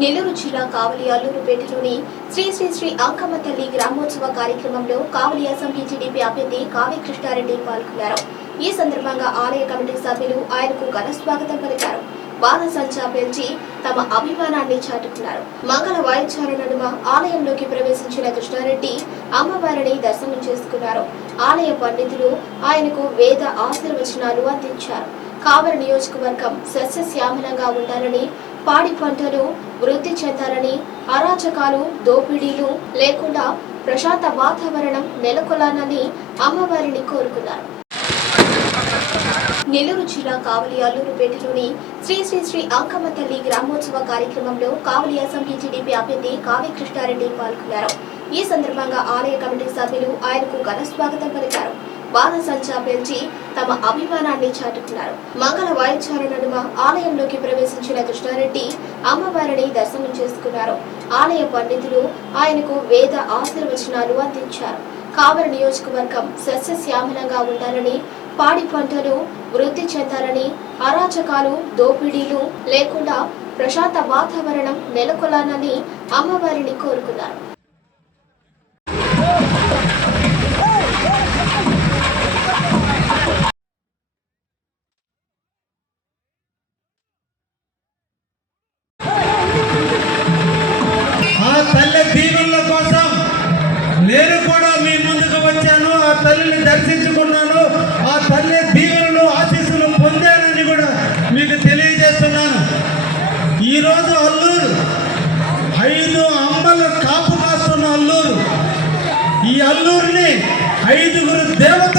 నెల్లూరు జిల్లా కావలి అల్లూరుపేటలోని శ్రీ శ్రీ శ్రీ అంకమ్మ తల్లి గ్రామోత్సవ కార్యక్రమంలో కావలి అసెంబ్లీ టీడీపీ అభ్యర్థి కావ్య కృష్ణారెడ్డి పాల్గొన్నారు. ఈ సందర్భంగా ఆలయ కమిటీ సభ్యులు ఆయనకు ఘన స్వాగతం పలికారు. బాణసంచా పేల్చి తమ అభిమానాన్ని చాటుకున్నారు. మంగళ వాయుచార నడుమ ఆలయంలోకి ప్రవేశించిన కృష్ణారెడ్డి అమ్మవారిని దర్శనం చేసుకున్నారు. ఆలయ పండితులు ఆయనకు వేద ఆశీర్వచనాలు అందించారు. కావలి నియోజకవర్గం సస్యశ్యామలంగా ఉండాలని పాడి పంటలు వృద్ధి చెందాలని అరాచకాలు దోపిడీలు లేకుండా ప్రశాంత వాతావరణం నెలకొలాలని అమ్మవారిని కోరుకున్నారు. నెల్లూరు జిల్లా కావలి అల్లూరుపేటలోని శ్రీ శ్రీ శ్రీ అంకమ్మ తల్లి గ్రామోత్సవ కార్యక్రమంలో కావలి అసెంబ్లీ టీడీపీ అభ్యర్థి కావ్య కృష్ణారెడ్డి పాల్గొన్నారు. ఈ సందర్భంగా ఆలయ కమిటీ సభ్యులు ఆయనకు ఘన స్వాగతం పలికారు. బాణసంచా పేల్చి తమ అభిమానాన్ని చాటుకున్నారు. మంగళ వాయిద్యాల నడుమ ఆలయంలోకి ప్రవేశించిన కృష్ణారెడ్డి అమ్మవారిని దర్శనం చేసుకున్నారు. ఆలయ పండితులు ఆయనకు వేద ఆశీర్వచనాలు అందించారు. కావలి నియోజకవర్గం సస్యశ్యామలంగా ఉండాలని పాడి పంటలు వృద్ధి చెందాలని అరాచకాలు దోపిడీలు లేకుండా ప్రశాంత వాతావరణం నెలకొలాలని అమ్మవారిని కోరుకున్నారు. తల్లిని దర్శించుకున్నాను. ఆ తల్లి దీవెనలు ఆశీస్సులు పొందానని కూడా మీకు తెలియజేస్తున్నాను. ఈరోజు అల్లూరు ఐదు అమ్మలు కాపు కాస్తున్న అల్లూరు. ఈ అల్లూరిని ఐదుగురు దేవత